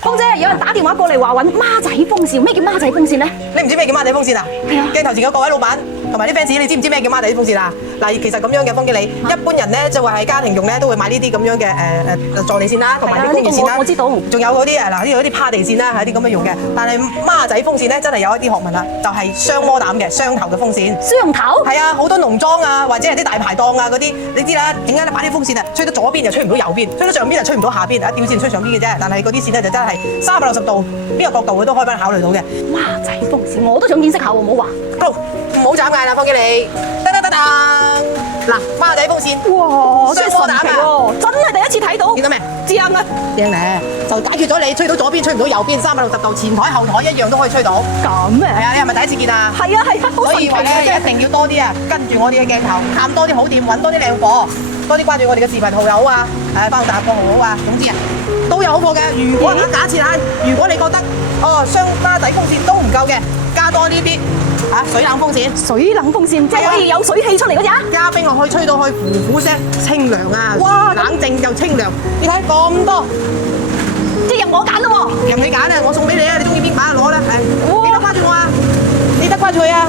芳姐，有人打電話過嚟話揾孖仔風扇，咩叫孖仔風扇咧？你唔知咩叫孖仔風扇啊？係啊。鏡頭前嘅各位老闆同埋啲 fans，你知唔知咩叫孖仔風扇啊？嗱，其實咁樣嘅風經理，一般人咧就話係家庭用咧，都會買呢啲咁樣嘅坐地扇啦，同埋啲工業扇啦。我知道。仲有嗰啲嗱，呢啲趴地扇啦，係啲咁樣用嘅。但係孖仔風扇咧，真係有一啲學問啦，就係雙摩膽嘅雙頭嘅風扇。雙頭？係啊，好多農莊啊，或者係啲大排檔啊嗰啲，你知啦，點解你擺啲風扇啊？吹到左邊就吹唔到右邊，吹到上邊就吹唔到下邊，一吊扇吹上邊嘅啫。但係嗰啲扇咧就真係360度，邊個角度佢都可以幫你考慮到嘅。孖仔風扇我都想見識下喎，唔好話。好，唔好眨眼啦，方經理。得，嗱，孖仔風扇，哇，真係雙摩膽神奇喎，真係第一次睇到。見到未？知啱啦。正咧，就解決咗你吹到左邊吹唔到右邊，360度前台後台一樣都可以吹到。咁咩？係啊，你係咪第一次見啊？係啊，好神奇所以話咧，嘅。一定要多啲啊，跟住我哋嘅鏡頭，探多啲好店，揾多啲靚貨，多啲關注我哋嘅視頻號友啊，包大貨號啊，總之啊，都有好貨嘅。如果假設啊，如果你覺得雙孖仔風扇都唔夠嘅，加多呢啲水冷風扇。水冷風扇即係可以有水氣出嚟嗰隻啊！加冰落去，吹到去呼呼聲，清涼啊！哇冷靜又清涼。你睇咁多，即係任我揀咯喎。任你揀啊！我送俾你啊！你中意邊把就攞啦，係。哇記得關注我啊！記得關注佢啊！